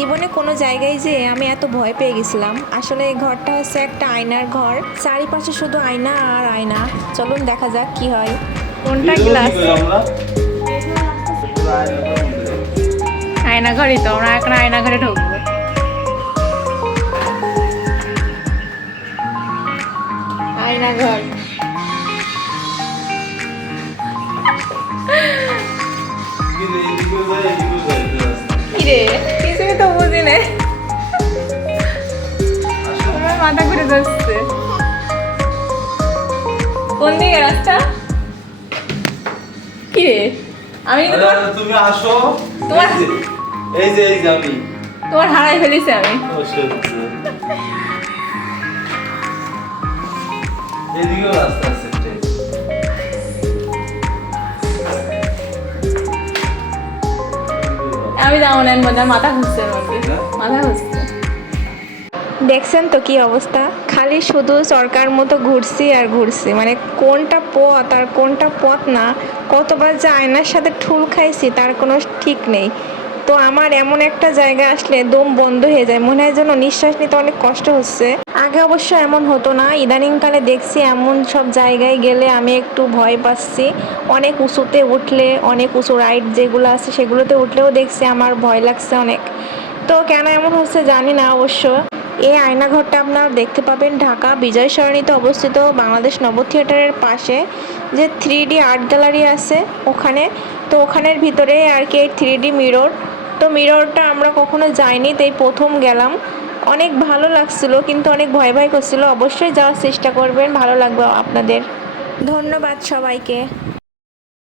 জীবনে কোনো জায়গায় যে আমি এত ভয় পেয়ে গেছিলাম। আসলে এই ঘরটা হচ্ছে একটা আয়নার ঘর, চারিপাশে শুধু আয়না আর আয়না। চলুন দেখা যাক কি হয়। কোনটা গ্লাস? আয়না ঘরই তো, আমরা এখন আয়না ঘরে ঢুকবো। আয়না ঘর। কিরে কিছুই তো বুঝি না, আমার মাথা ঘুরে যাচ্ছে। কোন দিকে রাস্তা? কিরে আমি কিন্তু তুমি আসো। তোমার- এই যে আমি তোমার হারাই ফেলেছি আমি। এদিকেও রাস্তা আছে। আমি যাবো না, এর মধ্যে মাথা ঘুরছে, এর মধ্যে মাথা ঘুরছে। দেখছেন তো কি অবস্থা, খালি শুধু সরকার মতো ঘুরছি আর ঘুরছি, মানে কোনটা পথ আর কোনটা পথ না। কতবার যে আয়নার সাথে ঠুল খাইছি তার কোনো ঠিক নেই। তো আমার এমন একটা জায়গা আসলে দম বন্ধ হয়ে যায়, মনে হয় যেন নিঃশ্বাস নিতে অনেক কষ্ট হচ্ছে। আগে অবশ্য এমন হতো না, ইদানিংকালে দেখছি এমন সব জায়গায় গেলে আমি একটু ভয় পাচ্ছি। অনেক উঁচুতে উঠলে, অনেক উঁচু রাইড যেগুলো আছে সেগুলোতে উঠলেও দেখছি আমার ভয় লাগছে অনেক। তো কেন এমন হচ্ছে জানি না অবশ্য। এই আয়নাঘরটা আপনারা দেখতে পাবেন ঢাকা বিজয় সরণিতে অবস্থিত, বাংলাদেশ নব থিয়েটারের পাশে যে 3D আর্ট গ্যালারি আছে ওখানে। তো ওখানের ভিতরে আর কি এই 3D মিরর। তো মিররটা আমরা কখনো যাইনি, তাই প্রথম গেলাম। অনেক ভালো লাগছিল কিন্তু অনেক ভয় ভয় করছিল। অবশ্যই যাওয়ার চেষ্টা করবেন, ভালো লাগবে আপনাদের। ধন্যবাদ সবাইকে।